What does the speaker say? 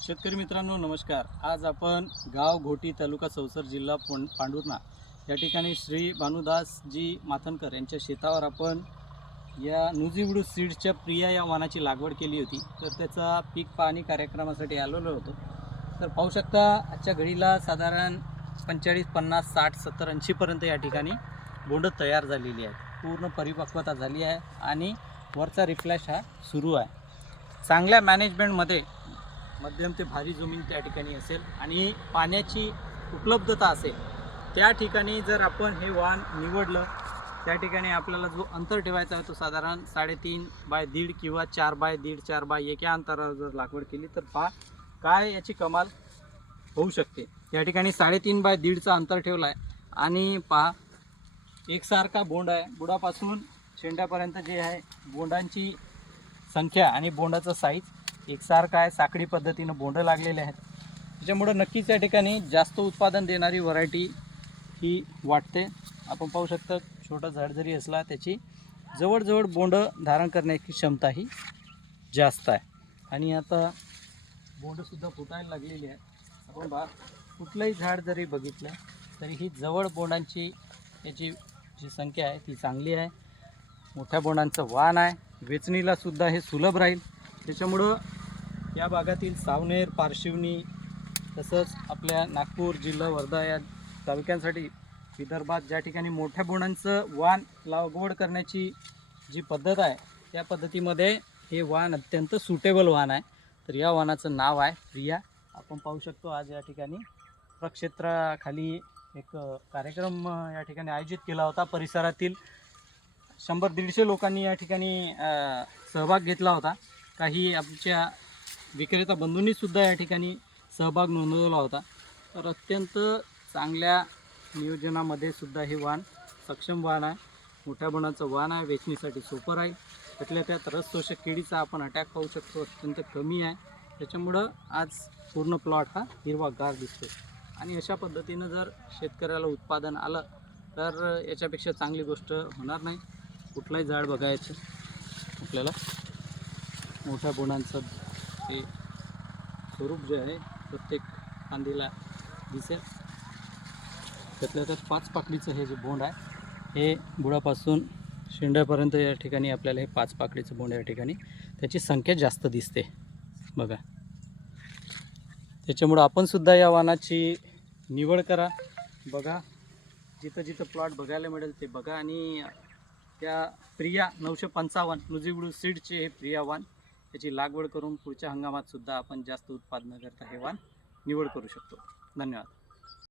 शेतकरी मित्रांनो नमस्कार। आज आपण गाव घोटी तालुका चौसर जिल्हा पांढुर्णा या ठिकाणी श्री भानुदास जी माथनकर यांच्या शेतावर आपण या नुजीवडू सीड्सच्या प्रिया या वाणाची लागवड केली होती। तर त्याचा पीक पाहणी कार्यक्रमासाठी आलेलो होतो। तर पाहू शकता आजच्या घडीला साधारण 45, 50, 60, 70, 80 पर्यंत या ठिकाणी बोंड तयार झालेली आहे। पूर्ण परिपक्वता झाली आहे आणि वरचा रिफ्लॅश हा सुरू आहे। चांगल्या मॅनेजमेंटमध्ये मध्यम ते भारी जमीन त्या ठिकाणी असेल आणि पाण्याची उपलब्धता असेल त्या ठिकाणी जर आपण हे वाण निवडलं, त्या ठिकाणी आपल्याला जो अंतर ठेवायचा आहे तो साधारण 3.5 बाय 1.5 किंवा 4 बाय 1.5, 4 बाय 1 या अंतरावर जर लागवड केली तर पहा काय याची कमाल होऊ शकते। या ठिकाणी 3.5 बाय 1.5चा अंतर ठेवला आहे आणि पहा एकसारखा बोंड आहे। बुडापासून शेंड्यापर्यंत जे आहे बोंडांची संख्या आणि बोंडाचा साईज एकसारखा आहे। साखळी पद्धतीने बोंड लागलेले आहेत, त्याच्यामुळे नक्कीच या ठिकाणी जास्त उत्पादन देणारी व्हरायटी ही वाटते। आपण पाहू शकता छोटा झाड जरी असला त्याची जवळजवळ बोंड धारण करण्याची क्षमता ही जास्त आहे आणि आता बोंडसुद्धा फुटायला लागलेली आहे। आपण कुठलंही झाड जरी बघितलं तरी ही जवळ बोंडांची याची जी संख्या आहे ती चांगली आहे। मोठ्या बोंडांचं वाण आहे, वेचणीला सुद्धा हे सुलभ राहील। त्याच्यामुळं या भागातील सावनेर, पारशिवनी तसंच आपल्या नागपूर जिल्हा वर्धा या तालुक्यांसाठी विदर्भात ज्या ठिकाणी मोठ्या बोंडांचं वाण लागवड करण्याची जी पद्धत आहे त्या पद्धतीमध्ये हे वाण अत्यंत सुटेबल वाण आहे। तर या वाणाचं नाव आहे प्रिया। आपण पाहू शकतो आज या ठिकाणी प्रक्षेत्राखाली एक कार्यक्रम या ठिकाणी आयोजित केला होता। परिसरातील 100-150 लोकांनी या ठिकाणी सहभाग घेतला होता। काही आमच्या विक्रेता बंधूंनी सुद्धा या ठिकाणी सहभाग नोंदवला होता। तर अत्यंत चांगल्या नियोजनामध्ये सुद्धा हे वाण सक्षम वाण आहे। मोठ्या बोंडाचं वाण आहे, वेचणीसाठी सोपं राहील। त्यातल्या त्यात रसतोषक किडीचा आपण अटॅक पाहू शकतो अत्यंत कमी आहे। त्याच्यामुळं आज पूर्ण प्लॉट हा हिरवागार दिसतो आणि अशा पद्धतीनं जर शेतकऱ्याला उत्पादन आलं तर याच्यापेक्षा चांगली गोष्ट होणार नाही। कुठलाही झाड बघायचं आपल्याला मोठ्या बोंडांचं ते स्वरूप जे आहे प्रत्येक फांदीला दिसेल। त्यातल्या त्यात 5 पाकळीचं हे जे बोंड आहे हे बुडापासून शेंड्यापर्यंत या ठिकाणी आपल्याला हे 5 पाकळीचं बोंड या ठिकाणी त्याची संख्या जास्त दिसते बघा। त्याच्यामुळं आपण सुद्धा या वाणाची निवड करा। बघा जिथं जिथं प्लॉट बघायला मिळेल ते बघा आणि त्या प्रिया 955 नुजीवडू सीडचे हे प्रिया वाण याची लागवड करून पुढच्या हंगामात सुद्धा आपण जास्त उत्पादन करता हे वाण निवड करू शकतो। धन्यवाद।